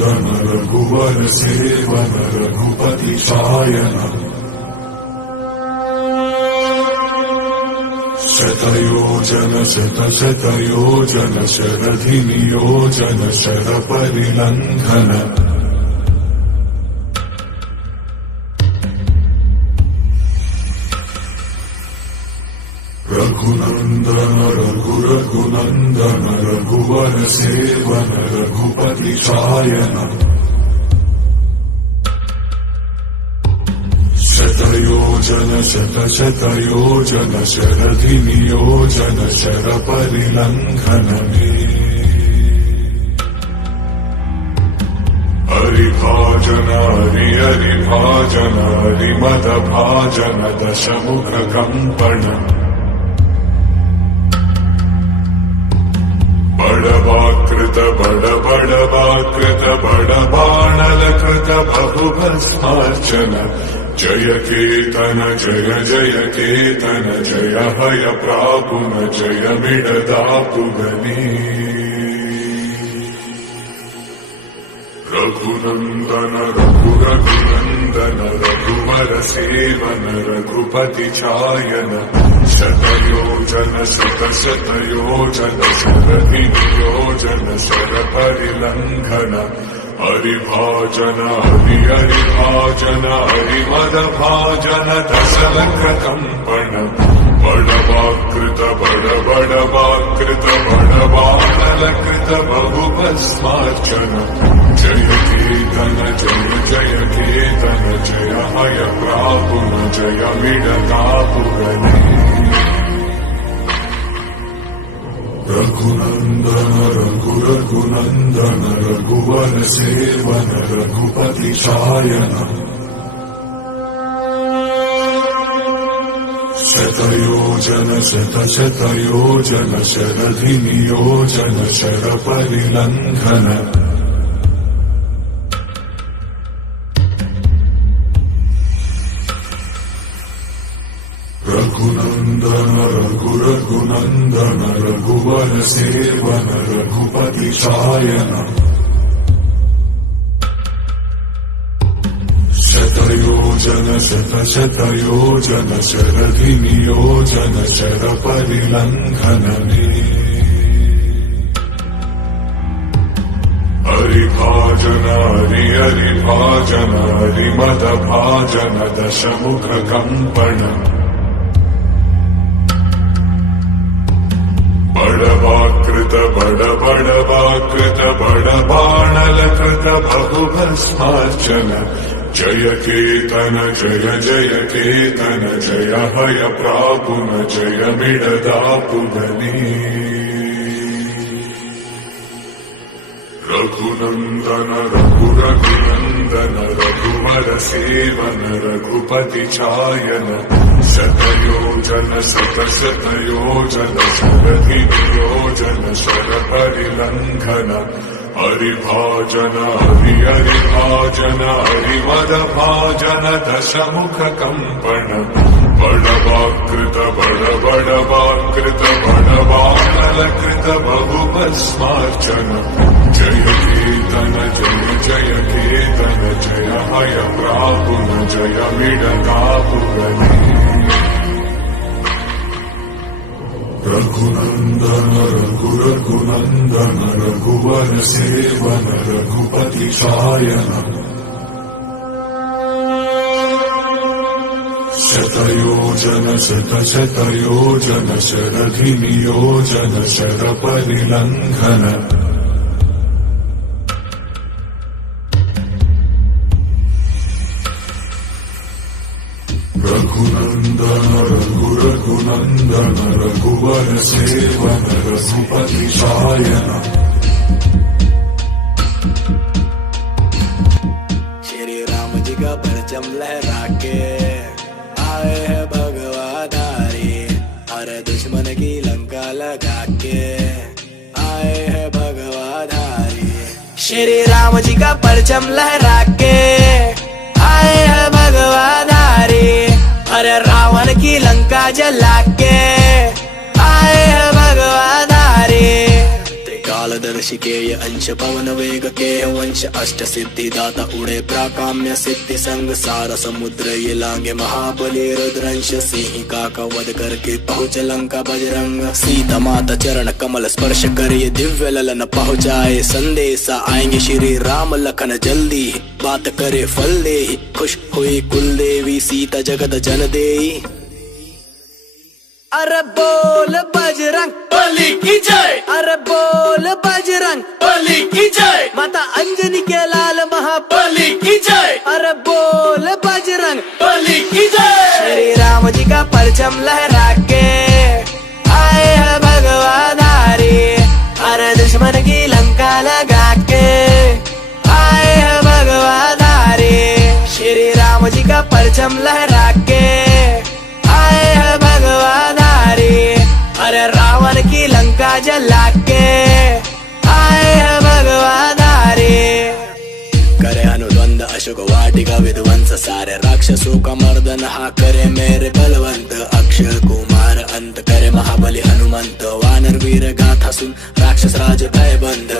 रघुनन्दन रघुवर seven Raghupati Shayan शतयोजन शतशतयोजन शरधि नियोजन sir परिलंघन Raghunandan Raghunandan रघुवर seven Raghupati Shayan शतयोजन शतशतयोजन शरधि नियोजन sir परिलंघन हरिभाजन हरिभाजन हरिमद भाजन दशमुख कंपन बड़वाकृत बड़वाकृत बड़बाणलकृत बहुभस्मार्चन जय केतन जय जय केतन जय हय प्रापुन जय मिडदापुगनी रघुनन्दन रघुनन्दन रघुवर सेवन रघुपति चायन शतयोजन शतशतयोजन शरधि नियोजन शर परिलंघन हरिभाजन हरिभाजन हरिमद भाजन दशलख कंपन बड़वाकृत बड़वाकृत बड़बाणलकृत बहुभस्मार्चन जय केतन जय केतन जय हय प्रापुन जय मिडदापुगनी रघुनन्दन रघुनन्दन रघुवर सेवन रघुपति शायन शतयोजन शतशतयोजन शरधि नियोजन शर परिलंघन रघुनन्दन रघुनन्दन रघुवर सेवन रघुपति शायन शतयोजन शतशतयोजन शरधि नियोजन शर परिलंघन हरिभाजन हरिभाजन हरिमद भाजन दशमुख कंपन बड़वाकृत बड़वाकृत बड़बाणलकृत बहुभस्मार्चन जय केतन जय जय केतन जय हय प्रापुन जय मिडदापुगनी रघुनन्दन रघुनन्दन रघुवर सेवन रघुपति चायन शतयोजन शतशतयोजन शरधि नियोजन शर परिलंघन हरिभाजन हरिभाजन हरिमद भाजन दशमुख कंपन बड़वाकृत बड़वाकृत बड़बाणलकृत बहुभस्मार्चन जय केतन जय केतन जय हय प्रापुन जय मिडदापुगनी रघुनन्दन रघुनन्दन रघुवर सेवन रघुपति शायन शतयोजन शतशतयोजन शरधि नियोजन शर परिलंघन रघुनन्दन रघुनन्दन रघुवर सेवन रघुपति शायन श्री राम जी का परचम लहरा के आए हैं भगवाधारी हर दुश्मन की लंका लगा के आए हैं भगवाधारी श्री राम जी का परचम लहरा के आए हैं भगवाधारी अरे रावण की लंका जला के आए हैं भगवाधारी त्रिकाल दर्शिकेय अंश पवन वेग के वंश अष्ट सिद्धि दाता उड़े प्राकाम्य सिद्धि संग सार समुद्र ये लांगे महाबली रुद्रंश सिंहिका का वध करके पहुँच लंका बजरंग सीता माता चरण कमल स्पर्श कर ये दिव्य ललन पहुँचाए संदेशा आएंगे श्री राम लखन जल्दी बात करे फल दे खुश हुई कुल देवी सीता जगत जन देई। अरे बोल बजरंग बली की जय, अरे बोल बजरंग बली की जय, माता अंजनी के लाल बली की जय, अरे बोल बजरंग बली की जय। श्री राम जी का परचम लहरा के आए हैं भगवाधारी अरे दुश्मन की लंका लगा के आए हैं भगवाधारी श्री राम जी का परचम लहरा के आए हैं भगवाधारी अरे रावण की लंका जला के आए हैं भगवाधारी करे अनुद्वंद अशोक वाटिका विध्वंस सारे राक्षसों का मर्दन हा करे मेरे बलवंत अक्षय कुमार अंत करे महाबली हनुमंत वानर वीर गाथा सुन राक्षस राज भय बंद